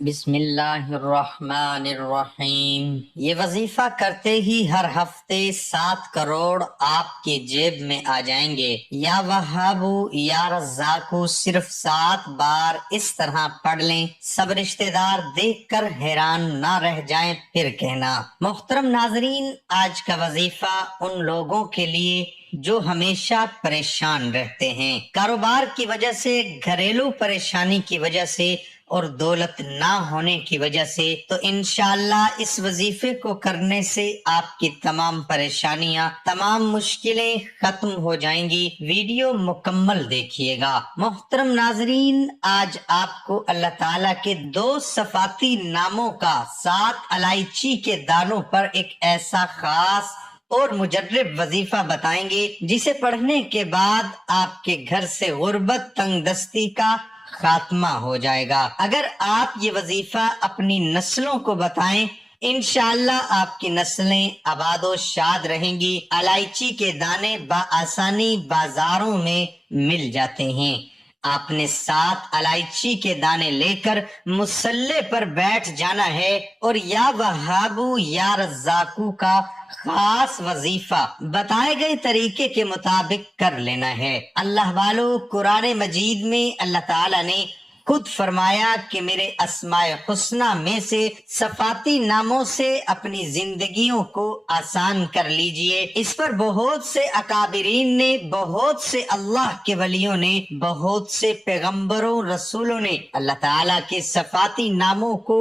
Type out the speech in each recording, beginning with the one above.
بسم اللہ الرحمن الرحیم۔ یہ وظیفہ کرتے ہی ہر ہفتے 7 کروڑ آپ کی جیب میں آ جائیں گے۔ یا وہابو یا رزاقو صرف 7 بار اس طرح پڑھ لیں، سب رشتہ دار دیکھ کر حیران نہ رہ جائیں پھر کہنا۔ محترم ناظرین، آج کا وظیفہ ان لوگوں کے لیے جو ہمیشہ پریشان رہتے ہیں، کاروبار کی وجہ سے، گھریلو پریشانی کی وجہ سے اور دولت نہ ہونے کی وجہ سے، تو انشاءاللہ اس وظیفے کو کرنے سے آپ کی تمام پریشانیاں، تمام مشکلیں ختم ہو جائیں گی۔ ویڈیو مکمل دیکھیے گا۔ محترم ناظرین، آج آپ کو اللہ تعالیٰ کے 2 صفاتی ناموں کا 7 الائچی کے دانوں پر ایک ایسا خاص اور مجرب وظیفہ بتائیں گے جسے پڑھنے کے بعد آپ کے گھر سے غربت، تنگ دستی کا خاتمہ ہو جائے گا۔ اگر آپ یہ وظیفہ اپنی نسلوں کو بتائیں، انشاءاللہ آپ کی نسلیں آباد و شاد رہیں گی۔ الائچی کے دانے بآسانی بازاروں میں مل جاتے ہیں۔ آپ نے 7 الائچی کے دانے لے کر مصلے پر بیٹھ جانا ہے اور یا وہابو یا رزاقو کا خاص وظیفہ بتائے گئے طریقے کے مطابق کر لینا ہے۔ اللہ والو، قرآن مجید میں اللہ تعالیٰ نے خود فرمایا کہ میرے اسماء حسنہ میں سے صفاتی ناموں سے اپنی زندگیوں کو آسان کر لیجئے۔ اس پر بہت سے اکابرین نے، بہت سے اللہ کے ولیوں نے، بہت سے پیغمبروں، رسولوں نے اللہ تعالیٰ کے صفاتی ناموں کو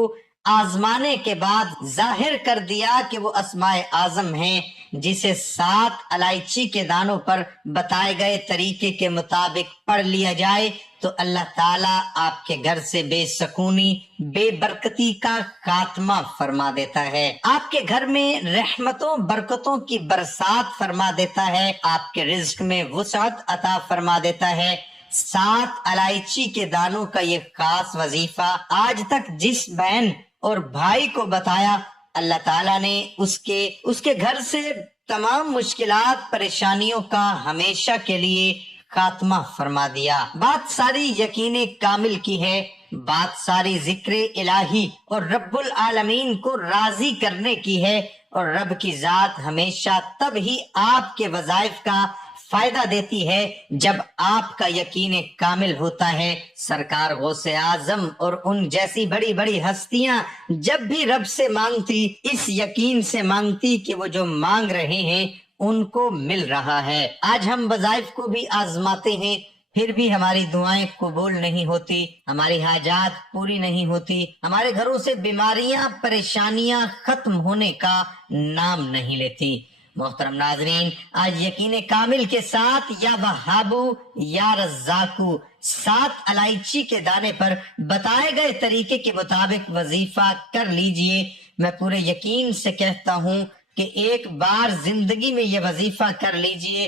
آزمانے کے بعد ظاہر کر دیا کہ وہ اسماء اعظم ہیں، جسے 7 الائچی کے دانوں پر بتائے گئے طریقے کے مطابق پڑھ لیا جائے تو اللہ تعالیٰ آپ کے گھر سے بے سکونی، بے برکتی کا خاتمہ فرما دیتا ہے، آپ کے گھر میں رحمتوں، برکتوں کی برسات فرما دیتا ہے، آپ کے رزق میں وسعت عطا فرما دیتا ہے۔ 7 الائچی کے دانوں کا یہ خاص وظیفہ آج تک جس بہن اور بھائی کو بتایا، اللہ تعالیٰ نے اس کے گھر سے تمام مشکلات، پریشانیوں کا ہمیشہ کے لیے خاتمہ فرما دیا۔ بات ساری یقین کامل کی ہے، بات ساری ذکر الہی اور رب العالمین کو راضی کرنے کی ہے، اور رب کی ذات ہمیشہ تب ہی آپ کے وظائف کا فائدہ دیتی ہے جب آپ کا یقین کامل ہوتا ہے۔ سرکار غوث اعظم اور ان جیسی بڑی بڑی ہستیاں جب بھی رب سے مانگتی، اس یقین سے مانگتی کہ وہ جو مانگ رہے ہیں ان کو مل رہا ہے۔ آج ہم وظائف کو بھی آزماتے ہیں، پھر بھی ہماری دعائیں قبول نہیں ہوتی، ہماری حاجات پوری نہیں ہوتی، ہمارے گھروں سے بیماریاں، پریشانیاں ختم ہونے کا نام نہیں لیتی۔ محترم ناظرین، آج یقین کامل کے ساتھ یا وہابو یا رزاقو 7 الائچی کے دانے پر بتائے گئے طریقے کے مطابق وظیفہ کر لیجئے۔ میں پورے یقین سے کہتا ہوں کہ ایک بار زندگی میں یہ وظیفہ کر لیجئے،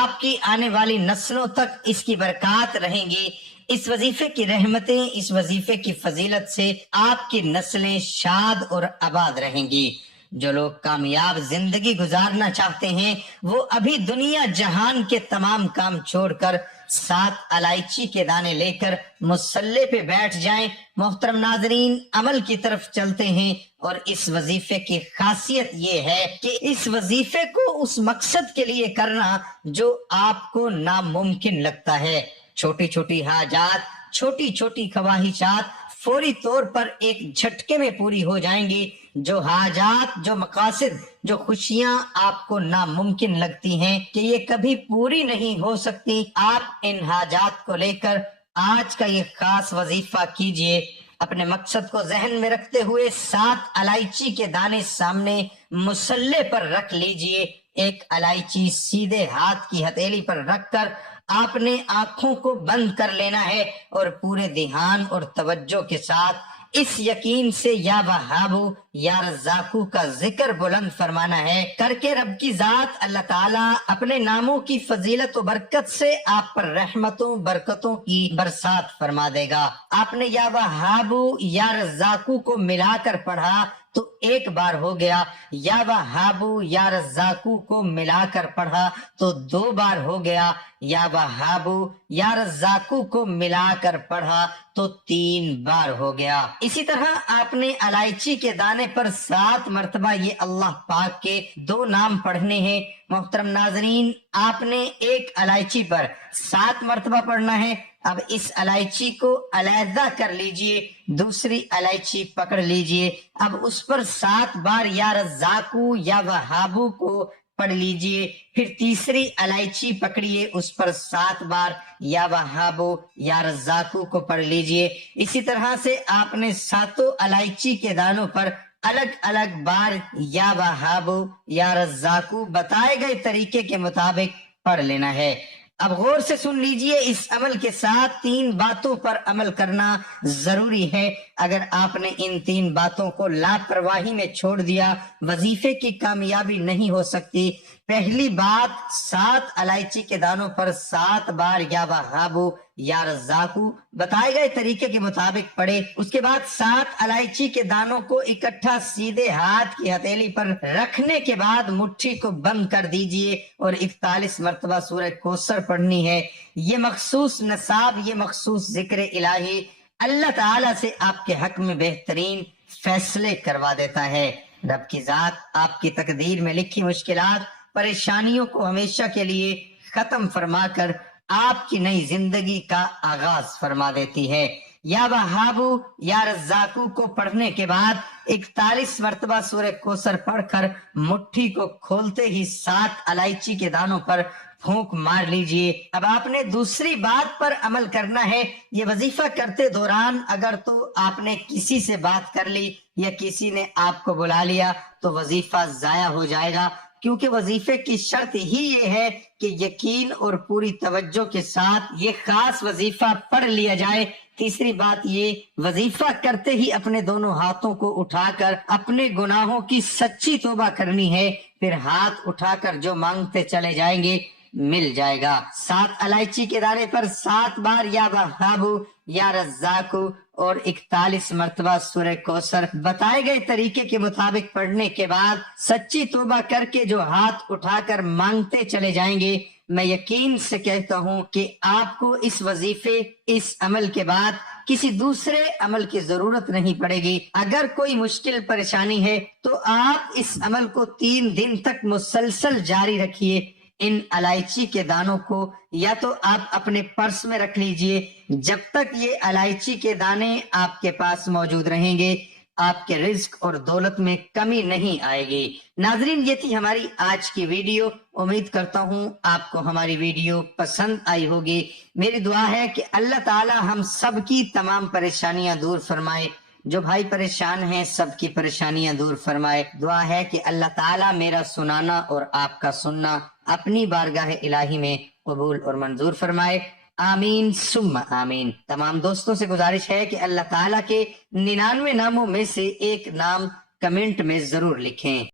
آپ کی آنے والی نسلوں تک اس کی برکات رہیں گی۔ اس وظیفے کی رحمتیں، اس وظیفے کی فضیلت سے آپ کی نسلیں شاد اور آباد رہیں گی۔ جو لوگ کامیاب زندگی گزارنا چاہتے ہیں وہ ابھی دنیا جہان کے تمام کام چھوڑ کر 7 الائچی کے دانے لے کر مصلے پہ بیٹھ جائیں۔ محترم ناظرین، عمل کی طرف چلتے ہیں، اور اس وظیفے کی خاصیت یہ ہے کہ اس وظیفے کو اس مقصد کے لیے کرنا جو آپ کو ناممکن لگتا ہے۔ چھوٹی چھوٹی حاجات، چھوٹی چھوٹی خواہشات فوری طور پر ایک جھٹکے میں پوری ہو جائیں گی۔ جو حاجات، جو مقاصد، جو خوشیاں آپ کو ناممکن لگتی ہیں کہ یہ کبھی پوری نہیں ہو سکتی، آپ ان حاجات کو لے کر آج کا یہ خاص وظیفہ کیجئے۔ اپنے مقصد کو ذہن میں رکھتے ہوئے 7 الائچی کے دانے سامنے مصلے پر رکھ لیجئے۔ ایک الائچی سیدھے ہاتھ کی ہتھیلی پر رکھ کر آپ نے آنکھوں کو بند کر لینا ہے اور پورے دھیان اور توجہ کے ساتھ اس یقین سے یا وہابو یا رزاقو کا ذکر بلند فرمانا ہے، کر کے رب کی ذات اللہ تعالیٰ اپنے ناموں کی فضیلت و برکت سے آپ پر رحمتوں، برکتوں کی برسات فرما دے گا۔ آپ نے یا وہابو یا رزاقو کو ملا کر پڑھا تو ایک بار ہو گیا، یا وہابو یا رزاقو کو ملا کر پڑھا تو 2 بار ہو گیا، یا وہابو یا رزاقو کو ملا کر پڑھا تو 3 بار ہو گیا۔ اسی طرح آپ نے الائچی کے دانے پر 7 مرتبہ یہ اللہ پاک کے 2 نام پڑھنے ہیں۔ محترم ناظرین، آپ نے ایک الائچی پر 7 مرتبہ پڑھنا ہے۔ اب اس الائچی کو علیحدہ کر لیجئے، دوسری الائچی پکڑ لیجئے، اب اس پر 7 بار یا رزاقو یا وہابو کو پڑھ لیجئے، پھر تیسری الائچی پکڑیے، اس پر 7 بار یا وہابو یا رزاقو کو پڑھ لیجئے۔ اسی طرح سے آپ نے 7 الائچی کے دانوں پر الگ الگ بار یا وہابو یا رزاقو بتائے گئے طریقے کے مطابق پڑھ لینا ہے۔ اب غور سے سن لیجئے، اس عمل کے ساتھ 3 باتوں پر عمل کرنا ضروری ہے۔ اگر آپ نے ان 3 باتوں کو لاپرواہی میں چھوڑ دیا، وظیفے کی کامیابی نہیں ہو سکتی۔ پہلی بات، 7 الائچی کے دانوں پر 7 بار یا وہابو یا رزاقو بتائے گئے طریقے کے مطابق پڑھے۔ اس کے بعد 7 الائچی کے دانوں کو اکٹھا سیدھے ہاتھ کی ہتھیلی پر رکھنے کے بعد مٹھی کو بند کر دیجئے اور 41 مرتبہ سورہ کوثر پڑھنی ہے۔ یہ مخصوص نصاب، یہ مخصوص ذکر الہی اللہ تعالیٰ سے آپ کے حق میں بہترین فیصلے کروا دیتا ہے۔ رب کی ذات آپ کی تقدیر میں لکھی مشکلات، پریشانیوں کو ہمیشہ کے لیے ختم فرما کر آپ کی نئی زندگی کا آغاز فرما دیتی ہے۔ یا وہابو یا رزاقو کو پڑھنے کے بعد 41 مرتبہ سورہ کوثر پڑھ کر مٹھی کو کھولتے ہی 7 الائچی کے دانوں پر پھونک مار لیجئے۔ اب آپ نے دوسری بات پر عمل کرنا ہے۔ یہ وظیفہ کرتے دوران اگر تو آپ نے کسی سے بات کر لی یا کسی نے آپ کو بلا لیا تو وظیفہ ضائع ہو جائے گا، کیونکہ وظیفے کی شرط ہی یہ ہے کہ یقین اور پوری توجہ کے ساتھ یہ خاص وظیفہ پڑھ لیا جائے۔ تیسری بات یہ، وظیفہ کرتے ہی اپنے دونوں ہاتھوں کو اٹھا کر اپنے گناہوں کی سچی توبہ کرنی ہے، پھر ہاتھ اٹھا کر جو مانگتے چلے جائیں گے مل جائے گا۔ 7 الائچی کے دانے پر 7 بار یا وہابو یا رزاقو اور 41 مرتبہ سورہ کوثر بتائے گئے طریقے کے مطابق پڑھنے کے بعد سچی توبہ کر کے جو ہاتھ اٹھا کر مانگتے چلے جائیں گے، میں یقین سے کہتا ہوں کہ آپ کو اس وظیفے، اس عمل کے بعد کسی دوسرے عمل کی ضرورت نہیں پڑے گی۔ اگر کوئی مشکل پریشانی ہے تو آپ اس عمل کو 3 دن تک مسلسل جاری رکھیے۔ ان الائچی کے دانوں کو یا تو آپ اپنے پرس میں رکھ لیجئے، جب تک یہ الائچی کے دانے آپ کے پاس موجود رہیں گے آپ کے رزق اور دولت میں کمی نہیں آئے گی۔ ناظرین، یہ تھی ہماری آج کی ویڈیو۔ امید کرتا ہوں آپ کو ہماری ویڈیو پسند آئی ہوگی۔ میری دعا ہے کہ اللہ تعالی ہم سب کی تمام پریشانیاں دور فرمائے، جو بھائی پریشان ہیں سب کی پریشانیاں دور فرمائے۔ دعا ہے کہ اللہ تعالیٰ میرا سنانا اور آپ کا سننا اپنی بارگاہ الہی میں قبول اور منظور فرمائے۔ آمین ثم آمین۔ تمام دوستوں سے گزارش ہے کہ اللہ تعالیٰ کے 99 ناموں میں سے ایک نام کمنٹ میں ضرور لکھیں۔